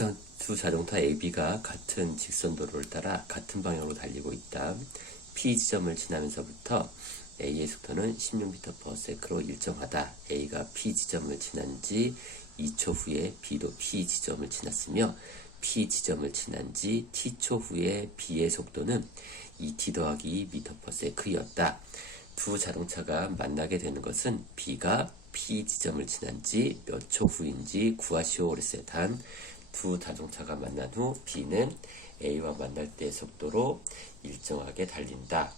자, 두 자동차 AB가 같은 직선 도로를 따라 같은 방향으로 달리고 있다. P 지점을 지나면서부터 A의 속도는 16m/s로 일정하다. A가 P 지점을 지난 지 2초 후에 B도 P 지점을 지났으며 P 지점을 지난 지 T초 후에 B의 속도는 2t 더하기 2m/s였다. 두 자동차가 만나게 되는 것은 B가 P 지점을 지난 지 몇 초 후인지 구하시오 그랬어요. 단 두 자동차가 만난 후 B는 A와 만날 때의 속도로 일정하게 달린다.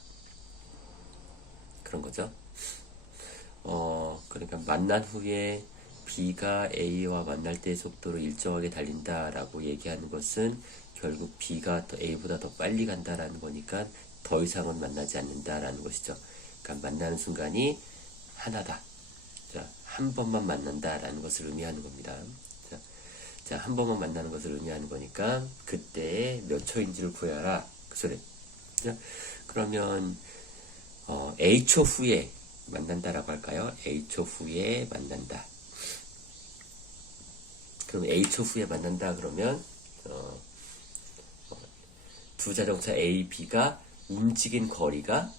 그런 거죠. 어, 그러니까 만난 후에 B가 A와 만날 때의 속도로 일정하게 달린다라고 얘기하는 것은 결국 B가 더 A보다 더 빨리 간다라는 거니까 더 이상은 만나지 않는다라는 것이죠. 그러니까 만나는 순간이 하나다. 자, 한 번만 만난다라는 것을 의미하는 겁니다. 한 번만 만나는 것을 의미하는 거니까 그때 몇 초인지를 구해라. 그 소리. 자, 그러면 어, A초 후에 만난다라고 할까요? A초 후에 만난다. 그럼 A초 후에 만난다 그러면 어, 어, 두 자동차 A, B가 움직인 거리가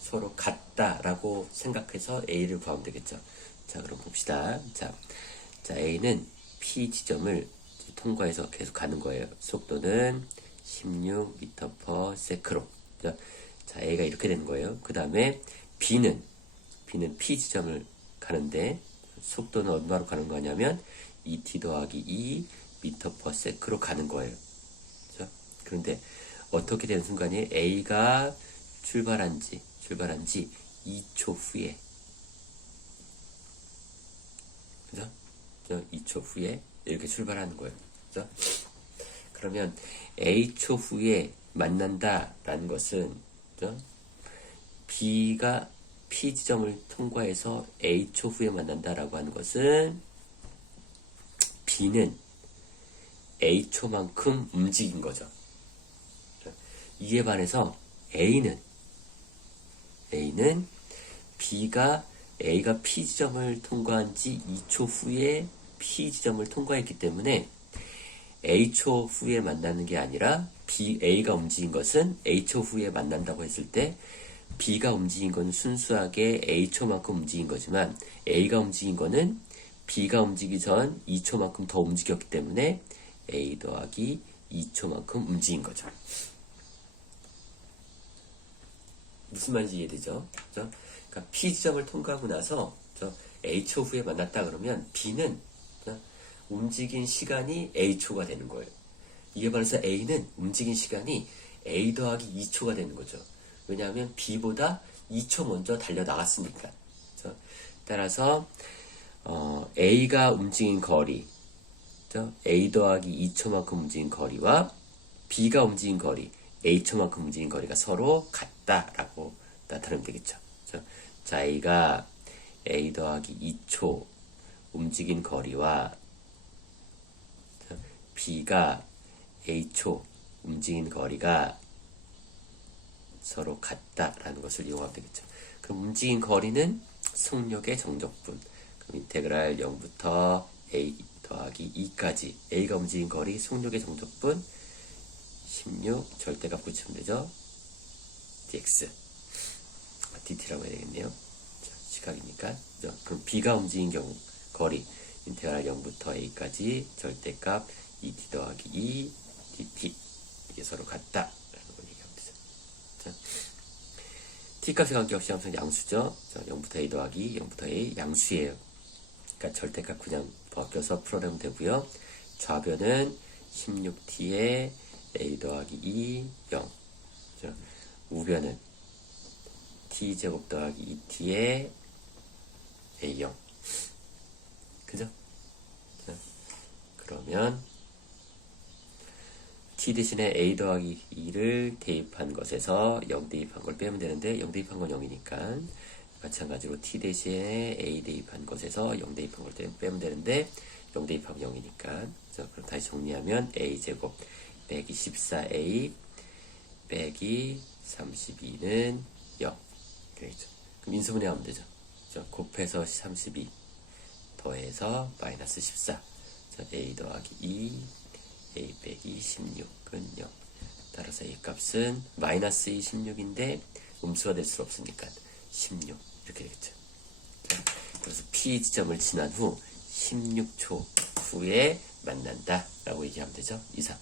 서로 같다라고 생각해서 A를 구하면 되겠죠. 자, 그럼 봅시다. 자, 자 A는 P 지점을 통과해서 계속 가는 거예요. 속도는 16m/s로. 자, 자, A가 이렇게 되는 거예요. 그 다음에 B는 B는 P 지점을 가는데 속도는 얼마로 가는 거냐면 2t 더하기 2 m/s로 가는 거예요. 자, 그런데 어떻게 되는 순간에 A가 출발한 지 출발한 지 2초 후에 그죠? 2초 후에 이렇게 출발하는 거예요. 그죠? 그러면 A초 후에 만난다라는 것은 그죠? B가 P 지점을 통과해서 A초 후에 만난다라고 하는 것은 B는 A초만큼 움직인 거죠. 이에 반해서 A는 A는 B가 A가 P 지점을 통과한 지 2초 후에 P 지점을 통과했기 때문에 A초 후에 만나는 게 아니라 B, A가 움직인 것은 A초 후에 만난다고 했을 때 B가 움직인 건 순수하게 A초만큼 움직인 거지만 A가 움직인 거는 B가 움직이기 전 2초만큼 더 움직였기 때문에 A 더하기 2초만큼 움직인 거죠. 무슨 말인지 이해되죠? 그죠? 그러니까 P 지점을 통과하고 나서 저 A초 후에 만났다 그러면 B는? 움직인 시간이 A초가 되는 거예요. 이에 반해서 A는 움직인 시간이 A 더하기 2초가 되는 거죠. 왜냐하면 B보다 2초 먼저 달려 나갔으니까. 그죠? 따라서 어, A가 움직인 거리, 그죠? A 더하기 2초만큼 움직인 거리와 B가 움직인 거리, A초만큼 움직인 거리가 서로 같다라고 나타내면 되겠죠. 그죠? 자, A가 A 더하기 2초 움직인 거리와 B가 A초 움직인 거리가 서로 같다라는 것을 이용하면 되겠죠. 그럼 움직인 거리는 속력의 정적분. 그럼 인테그랄 0부터 a 더하기 2까지 a가 움직인 거리 속력의 정적분 16 절대값 붙이면 되죠. dx dt라고 해야 되겠네요. 자, 시각이니까 그죠? 그럼 b가 움직인 경우 거리 인테그랄 0부터 a까지 절대값 2t 더하기 2 dt 이게 서로 같다. t값에 관계 없이 항상 양수죠. 0부터 a 더하기 0부터 a 양수예요. 그러니까 절대값 그냥 벗겨서 풀어내면 되고요. 좌변은 16t에 a 더하기 2, 0. 그죠? 우변은 t제곱 더하기 2t에 a 0. 그죠? 자, 그러면 t 대신에 a 더하기 2를 대입한 것에서 0 대입한 걸 빼면 되는데 0 대입한 건 0이니까 마찬가지로 t 대신에 a 대입한 것에서 0 대입한 걸 빼면 되는데 0 대입하면 0이니까 자, 그럼 다시 정리하면 a 제곱 빼기 14a 빼기 32는 0 되겠죠. 그럼 인수분해 하면 되죠. 자, 곱해서 32 더해서 마이너스 14 자, a 더하기 2 a 빼기 16은 0. 따라서 a 값은 마이너스 26인데 음수가 될 수 없으니까 16 이렇게 되겠죠. 자, 그래서 P 지점을 지난 후 16초 후에 만난다 라고 얘기하면 되죠. 이상.